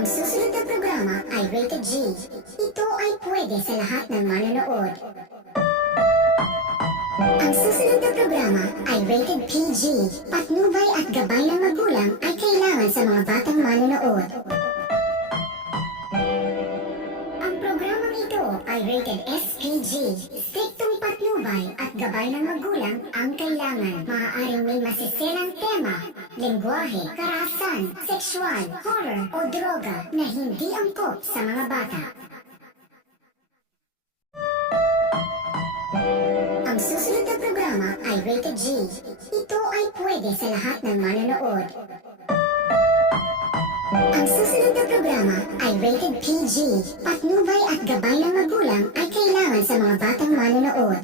Ang susunod na programa ay rated G. Ito ay pwede sa lahat ng manonood. Ang susunod na programa ay rated PG. Patnubay at gabay ng magulang ay kailangan sa mga batang manonood. Ang programang ito ay rated SPG. Striktong patnubay at gabay ng magulang ang kailangan. Maaaring may masiselang tema, lengguwahe, karahasan, sexual, horror o droga na hindi angkop sa mga bata. Ang susunod na programa ay rated G. Ito ay pwede sa lahat ng manonood. Ang susunod na programa ay rated PG. Patnubay at gabay ng magulang ay kailangan sa mga batang manonood.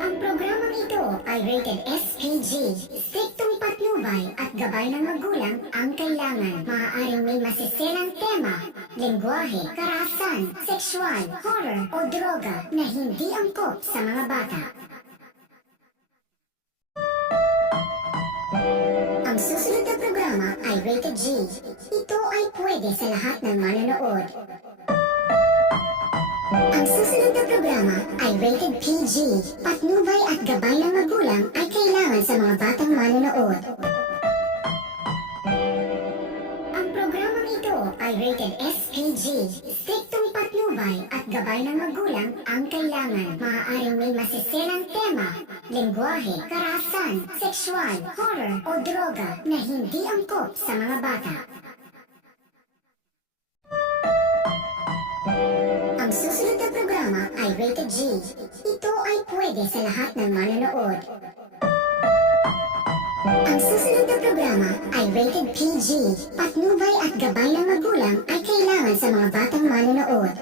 Ang programang ito ay rated SPG. Striktong patnubay at gabay ng magulang ang kailangan. Maaaring may masiselang tema, lengguwahe, karahasan, sexual, horror o droga na hindi angkop sa mga bata. Ang susunod na programa ay rated G. Ito ay pwede sa lahat ng manonood. Ang susunod na programa ay rated PG. Patnubay at gabay ng magulang ay kailangan sa mga batang manonood. Ang programang ito ay rated SPG. Striktong patnubay at gabay ng magulang ang kailangan. Maaaring may masiselang tema, lengguwahe, karahasan, sexual, horror o droga na hindi angkop sa mga bata. Ang susunod na programa ay rated G. Ito ay pwede sa lahat ng manonood. Ang susunod na programa ay rated PG. Patnubay at gabay ng magulang ay kailangan sa mga batang manonood.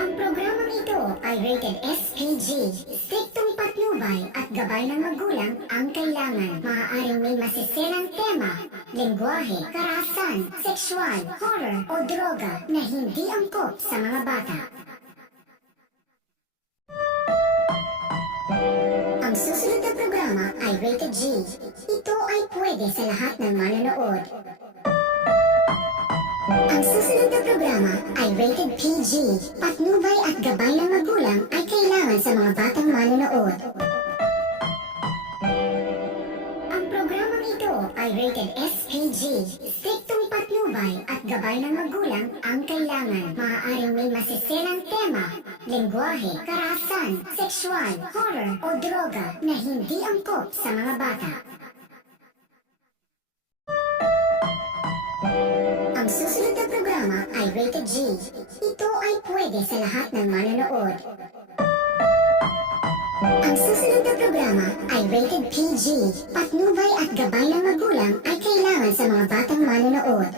Ang programang ito ay rated SPG. Striktong patnubay at gabay ng magulang ang kailangan. Maaaring may masiselang tema, lengguwahe, karahasan, sexual, horror o droga na hindi angkop sa mga bata. Ang susunod na programa ay rated G. Ito ay pwede sa lahat ng manonood. Ang susunod na programa ay rated PG. Patnubay at gabay ng magulang ay kailangan sa mga batang manonood. Ang programang ito ay rated SPG. Striktong patnubay at gabay ng magulang ang kailangan. Maaaring may masiselang tema, lengguwahe, karahasan, sexual, horror o droga na hindi angkop sa mga bata. Ang susunod na programa ay rated G. Ito ay pwede sa lahat ng manonood. Ang susunod na programa ay rated PG. Patnubay at gabay ng magulang ay kailangan sa mga batang manonood.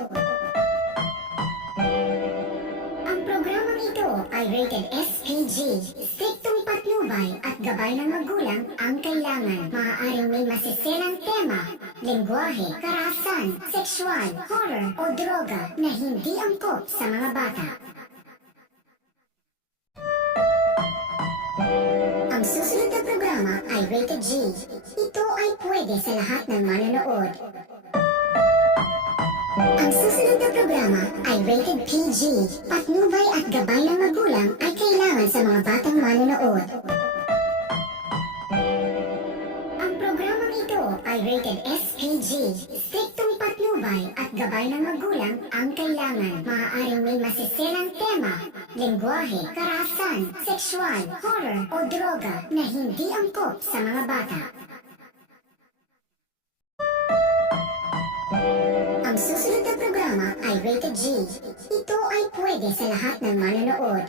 Ang programang ito ay rated SPG. Striktong patnubay at gabay ng magulang ang kailangan. Maaaring may masiselang tema, lengguwahe, karahasan, sexual, horror o droga na hindi angkop sa mga bata. Ang susunod na programa ay rated G. Ito ay pwede sa lahat ng manonood. Ang susunod na programa ay rated PG. Patnubay at gabay ng magulang ay kailangan sa mga batang manonood. Ang programang ito ay rated SPG. Striktong patnubay at gabay ng magulang ang kailangan. Maaaring may masiselang tema, lengguwahe, karahasan, sexual, horror o droga na hindi angkop sa mga bata. Ang susunod na programa ay rated G. Ito ay pwede sa lahat ng manonood.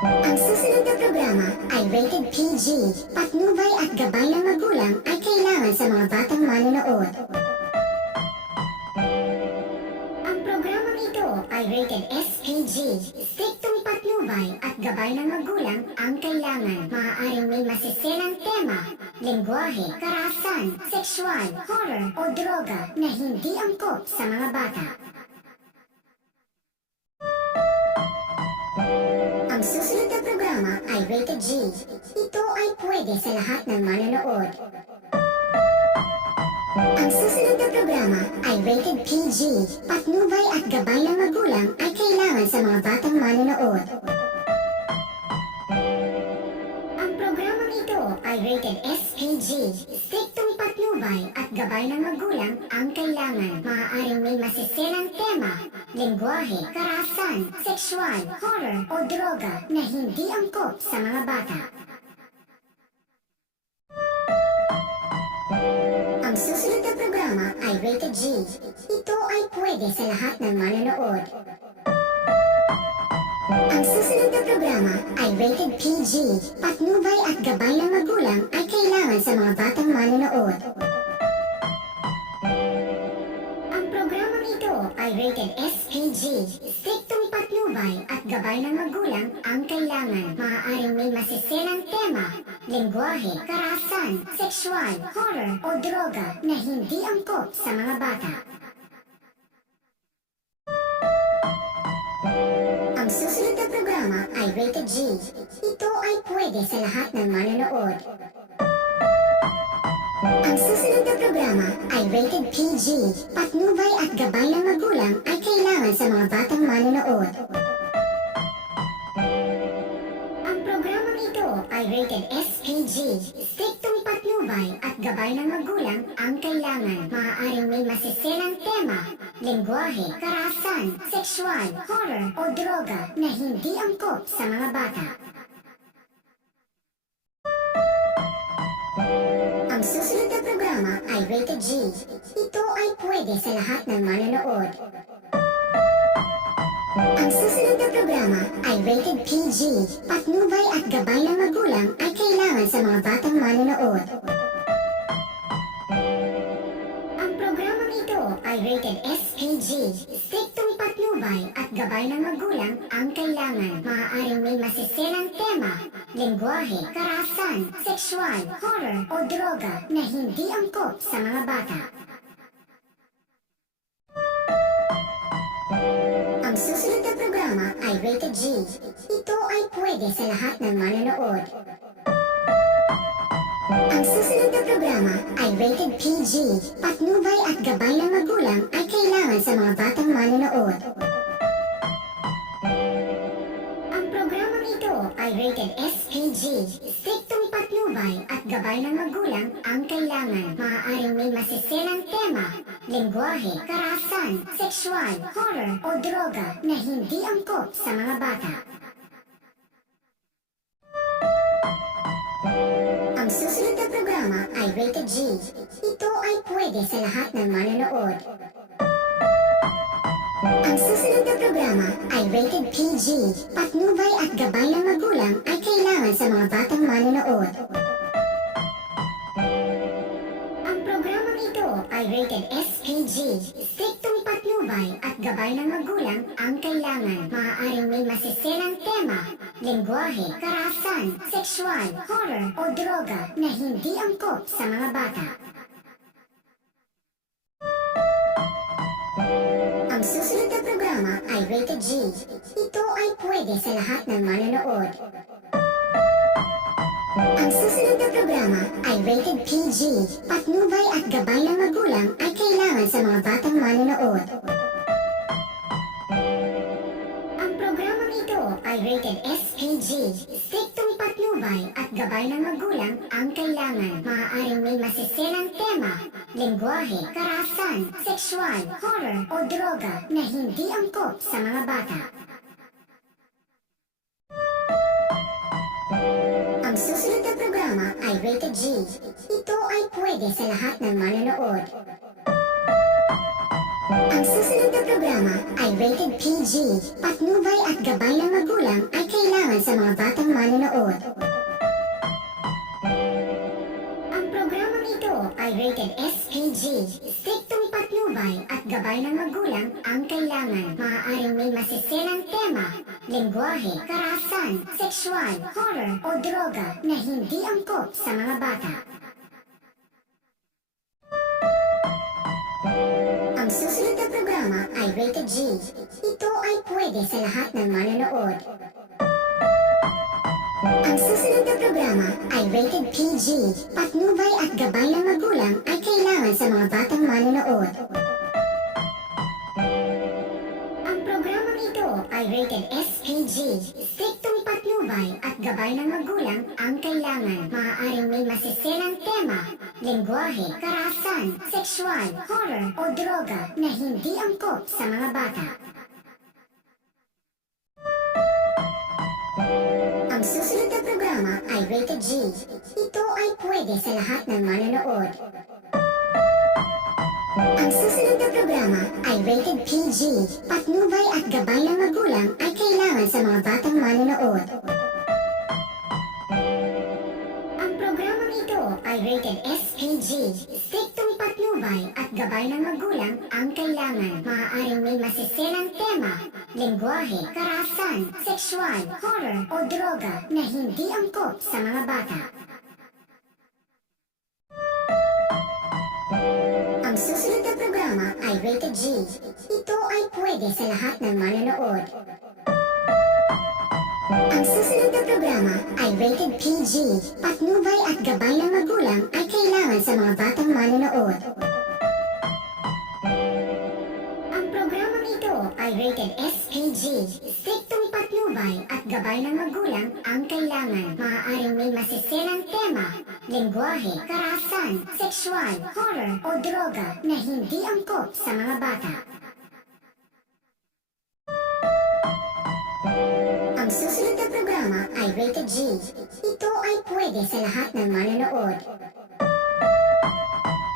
Ang susunod na programa ay rated PG. Patnubay at gabay ng magulang ay kailangan sa mga batang manonood. Ang programang ito ay rated SPG. Striktong patnubay at gabay ng magulang ang kailangan. Maaaring may masiselang tema, lengguwahe, karahasan, sexual, horror o droga na hindi angkop sa mga bata. Ang susunod na programa ay rated G. Ito ay pwede sa lahat ng manonood. Ang susunod na programa ay rated PG. Patnubay at gabay ng magulang ay kailangan sa mga batang manonood. Ang programang ito ay rated SPG. Striktong patnubay at gabay ng magulang ang kailangan. Maaaring may masiselang tema, lengguwahe, karahasan, sexual, horror o droga na hindi angkop sa mga bata. Ang susunod na programa ay rated G. Ito ay pwede sa lahat ng manonood. Ang susunod na programa ay rated PG. Patnubay at gabay ng magulang ay kailangan sa mga batang manonood. Ang programang ito ay rated SPG. Striktong patnubay at gabay ng magulang ang kailangan. Maaaring may masiselang tema, lengguwahe, karahasan, sexual, horror o droga na hindi angkop sa mga bata. Ang susunod na programa ay rated G. Ito ay pwede sa lahat ng manonood. Ang susunod na programa ay rated PG. Patnubay at gabay ng magulang ay kailangan sa mga batang manonood. Ang programang ito ay rated SPG. Striktong patnubay at gabay ng magulang ang kailangan. Maaaring may masiselang tema, lengguwahe, karahasan, sexual, horror o droga na hindi angkop sa mga bata. Ang susunod na programa ay rated G. Ito ay pwede sa lahat ng manonood. Ang susunod na programa ay rated PG. Patnubay at gabay ng magulang ay kailangan sa mga batang manonood. Ang programang ito ay rated SPG. Striktong patnubay at gabay ng magulang ang kailangan. Maaaring may masiselang tema, lengguwahe, karahasan, sexual, horror o droga na hindi angkop sa mga bata. Ang susunod na programa ay rated G. Ito ay pwede sa lahat ng manonood. Ang susunod na programa ay rated PG. Patnubay at gabay ng magulang ay kailangan sa mga batang manonood. Ang programang ito ay rated SPG. Striktong patnubay at gabay ng magulang ang kailangan. Maaaring may masiselang tema, lengguwahe, karahasan, sexual, horror o droga na hindi angkop sa mga bata. Ang susunod na programa ay rated G. Ito ay pwede sa lahat ng manonood. Ang susunod na programa ay rated PG. Patnubay at gabay ng magulang ay kailangan sa mga batang manonood. Ang programang ito ay rated SPG. Striktong patnubay at gabay ng magulang ang kailangan. Maaaring may masiselang tema, lengguwahe, karahasan, sexual, horror o droga na hindi angkop sa mga bata. Ang susunod na programa ay rated G. Ito ay pwede sa lahat ng manonood. Ang susunod na programa ay rated PG. Patnubay at gabay ng magulang ay kailangan sa mga batang manonood. Ang programang ito ay rated SPG. Striktong patnubay at gabay ng magulang ang kailangan. Maaaring may masiselang tema, lengguwahe, karahasan, sexual, horror o droga na hindi angkop sa mga bata. Ang susunod na programa ay rated G. Ito ay pwede sa lahat ng manonood. Ang susunod na programa ay rated PG. Patnubay at gabay ng magulang ay kailangan sa mga batang manonood. Ang programang ito ay rated SPG. Striktong patnubay at gabay ng magulang ang kailangan. Maaaring may masiselang tema, lengguwahe, karahasan, sexual, horror o droga na hindi angkop sa mga bata. Ang susunod na programa ay rated G. Ito ay pwede sa lahat ng manonood. Ang susunod na programa ay rated PG. Patnubay at gabay ng magulang ay kailangan sa mga batang manonood. Ang programang ito ay rated SPG. Striktong patnubay at gabay ng magulang ang kailangan. Maaaring may masiselang tema, lengguwahe, karahasan, sexual, horror o droga na hindi angkop sa mga bata. Ang susunod na programa ay rated G. Ito ay pwede sa lahat ng manonood. Ang susunod na programa ay rated PG. Patnubay at gabay ng magulang ay kailangan sa mga batang manonood. Ang programang ito ay rated SPG. Striktong patnubay at gabay ng magulang ang kailangan. Maaaring may masiselang tema, lengguwahe, karahasan, sexual, horror o droga na hindi angkop sa mga bata. Ang susunod na programa ay rated G. Ito ay pwede sa lahat ng manonood. Ang susunod na programa ay rated PG. Patnubay at gabay ng magulang ay kailangan sa mga batang manonood. Ang programang ito ay rated SPG. Striktong patnubay at gabay ng magulang ang kailangan. Maaaring may masiselang tema, lengguwahe, karahasan, sexual, horror o droga na hindi angkop sa mga bata. Ang susunod na programa ay rated G. Ito ay pwede sa lahat ng manonood.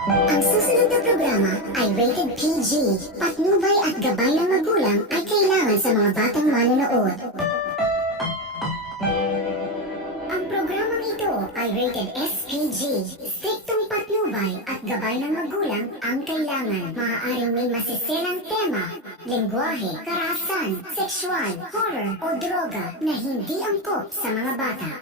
Ang susunod na programa ay rated PG. Patnubay at gabay ng magulang ay kailangan sa mga batang manonood. Ang programang ito ay rated SPG. Striktong patnubay at gabay ng magulang ang kailangan. Maaaring may masiselang tema, lengguwahe, karahasan, sexual, horror o droga na hindi angkop sa mga bata.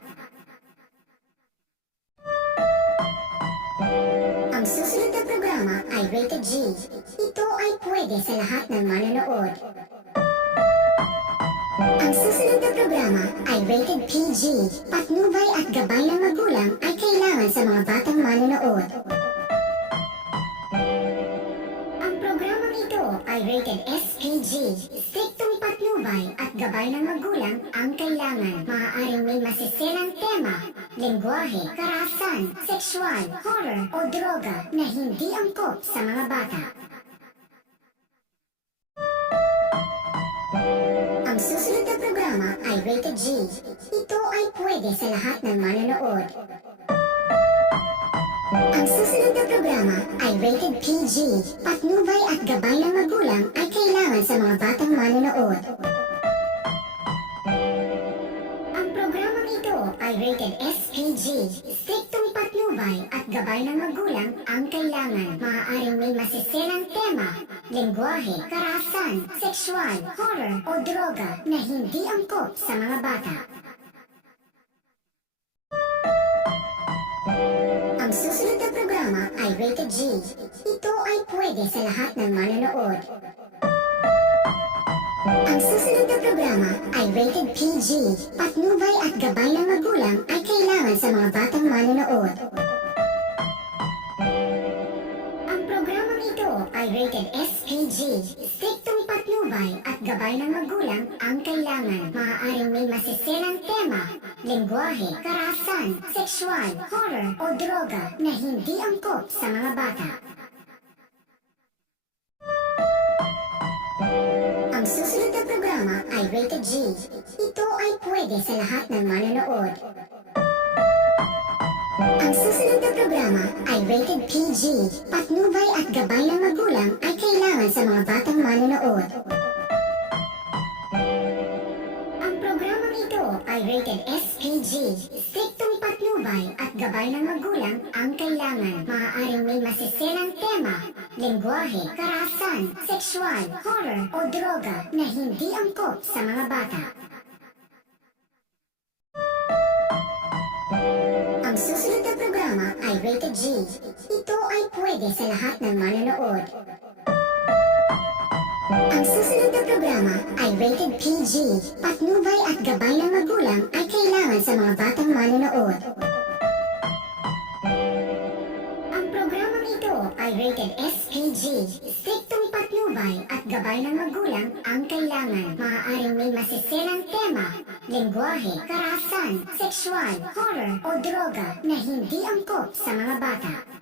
Ang susunod na programa ay rated G. Ito ay pwede sa lahat ng manonood. Ang susunod na programa ay rated PG. Patnubay at gabay ng magulang ay kailangan sa mga batang manonood. Ang programang ito ay rated SPG. Striktong patnubay at gabay ng magulang ang kailangan. Maaaring may masiselang tema, lengguwahe, karahasan, sexual, horror o droga na hindi angkop sa mga bata. Ang susunod na programa ay rated G. Ito ay pwede sa lahat ng manonood. Ang susunod na programa ay rated PG. Patnubay at gabay ng magulang ay kailangan sa mga batang manonood. Ang programang ito ay rated SPG. Striktong patnubay at gabay ng magulang ang kailangan. Maaaring may masiselang tema, lengguwahe, karahasan, sexual, horror o droga na hindi angkop sa mga bata. Ang susunod na programa ay rated G. Ito ay pwede sa lahat ng manonood. Ang susunod na programa ay rated PG. Patnubay at gabay ng magulang ay kailangan sa mga batang manonood. Ang programang ito ay rated SPG. Striktong patnubay at gabay ng magulang ang kailangan. Maaaring may masiselang tema, lengguwahe, karahasan, sexual, horror o droga na hindi angkop sa mga bata. Ang susunod na programa ay rated G. Ito ay pwede sa lahat ng manonood. Ang susunod na programa ay rated PG. Patnubay at gabay ng magulang ay kailangan sa mga batang manonood. Ang programang ito ay rated SPG. Striktong patnubay at gabay ng magulang ang kailangan. Maaaring may masiselang tema, lengguwahe, karahasan, sexual, horror o droga na hindi angkop sa mga bata. Ang susunod na programa ay rated G. Ito ay pwede sa lahat ng manonood. Ang susunod na programa ay rated PG. Patnubay at gabay ng magulang ay kailangan sa mga batang manonood. Ang programang ito ay rated SPG. Striktong patnubay at gabay ng magulang ang kailangan. Maaaring may masiselang tema, lengguwahe, karahasan, sexual, horror o droga na hindi angkop sa mga bata.